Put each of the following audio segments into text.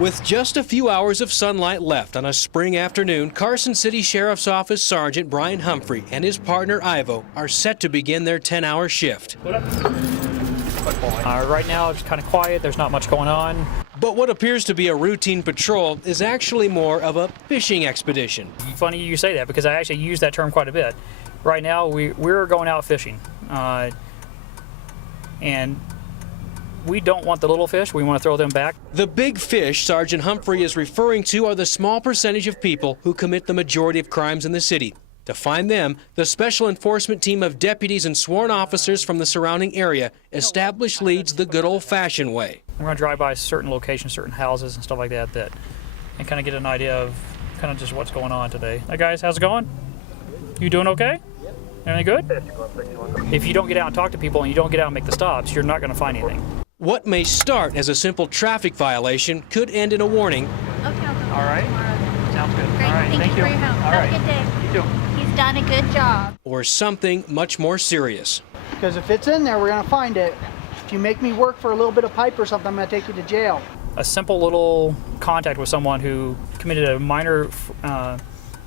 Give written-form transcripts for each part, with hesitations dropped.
With just a few hours of sunlight left on a spring afternoon, Carson City Sheriff's Office Sergeant Brian Humphrey and his partner Ivo are set to begin their 10-hour shift. Right now it's kind of quiet, there's not much going on. But what appears to be a routine patrol is actually more of a fishing expedition. Funny you say that because I actually use that term quite a bit. Right now we're going out fishing. And we don't want the little fish, we want to throw them back. The big fish Sergeant Humphrey is referring to are the small percentage of people who commit the majority of crimes in the city. To find them, the special enforcement team of deputies and sworn officers from the surrounding area established leads the good old-fashioned way. We're going to drive by certain locations, certain houses and stuff like that, and kind of get an idea of kind of just what's going on today. Hey guys, how's it going? You doing okay? Everything good? If you don't get out and talk to people and you don't get out and make the stops, you're not going to find anything. What may start as a simple traffic violation could end in a warning. Okay. All right. Sounds good. Great. All right. Thank you for your help. All Have right. a good day. You too. He's done a good job. Or something much more serious. Because if it's in there, we're going to find it. If you make me work for a little bit of pipe or something, I'm going to take you to jail. A simple little contact with someone who committed a minor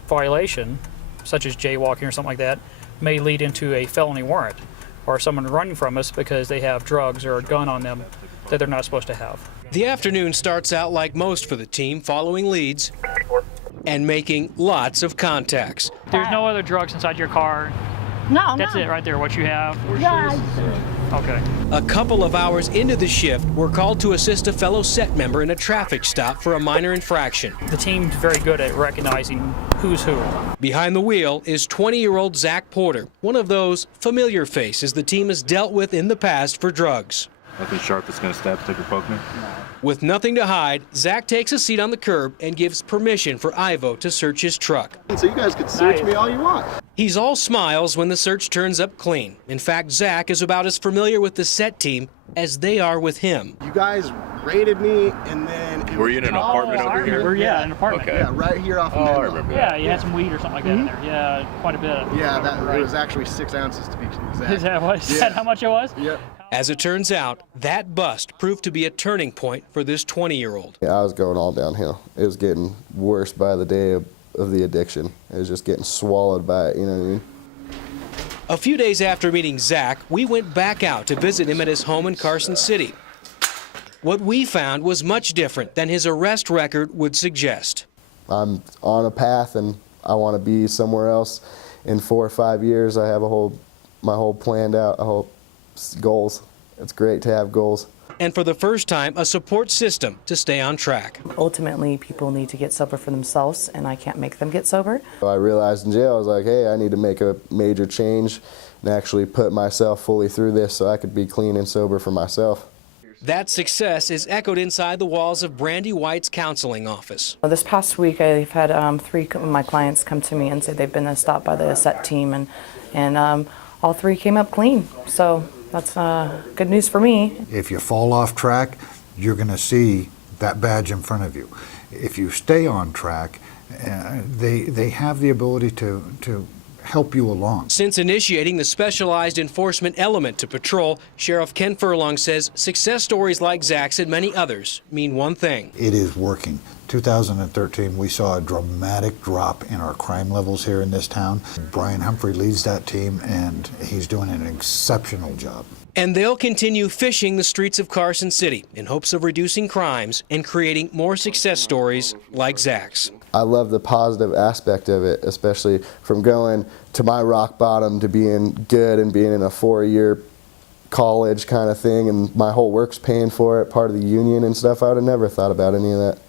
violation, such as jaywalking or something like that, may lead into a felony warrant, or someone running from us because they have drugs or a gun on them that they're not supposed to have. The afternoon starts out like most for the team, following leads and making lots of contacts. There's no other drugs inside your car. No, That's it right there, what you have. Okay. A couple of hours into the shift, we're called to assist a fellow set member in a traffic stop for a minor infraction. The team's very good at recognizing who's who. Behind the wheel is 20-year-old Zach Porter, one of those familiar faces the team has dealt with in the past for drugs. Nothing sharp that's going to stab, stick, or poke me? With nothing to hide, Zach takes a seat on the curb and gives permission for Ivo to search his truck. So you guys can search me all you want. He's all smiles when the search turns up clean. In fact, Zach is about as familiar with the set team as they are with him. You guys raided me, and then... Were you in an apartment over here? Yeah, an apartment. Okay. Yeah, right here off of I Menlo. remember Yeah, that. you had some weed or something like that in there. Yeah, quite a bit. Yeah, it was actually 6 ounces to be exact. Is that what? Is that how much it was? Yep. As it turns out, that bust proved to be a turning point for this 20-year-old. Yeah, I was going all downhill. It was getting worse by the day of the addiction. It was just getting swallowed by it, you know what I mean? A few days after meeting Zach, we went back out to visit him at his home in Carson City. What we found was much different than his arrest record would suggest. I'm on a path and I want to be somewhere else in 4 or 5 years. I have my whole planned out, goals. It's great to have goals. And for the first time, a support system to stay on track. Ultimately, people need to get sober for themselves, and I can't make them get sober. I realized in jail, I was like, hey, I need to make a major change and actually put myself fully through this so I could be clean and sober for myself. That success is echoed inside the walls of Brandy White's counseling office. This past week, I've had 3 of my clients come to me and say they've been stopped by the SET team, and all 3 came up clean. So that's good news for me. If you fall off track, you're going to see that badge in front of you. If you stay on track, they have the ability to help you along. Since initiating the specialized enforcement element to patrol, Sheriff Ken Furlong says success stories like Zach's and many others mean one thing. It is working. 2013, we saw a dramatic drop in our crime levels here in this town. Brian Humphrey leads that team, and he's doing an exceptional job. And they'll continue fishing the streets of Carson City in hopes of reducing crimes and creating more success stories like Zach's. I love the positive aspect of it, especially from going to my rock bottom to being good and being in a 4-year college kind of thing, and my whole work's paying for it, part of the union and stuff. I would have never thought about any of that.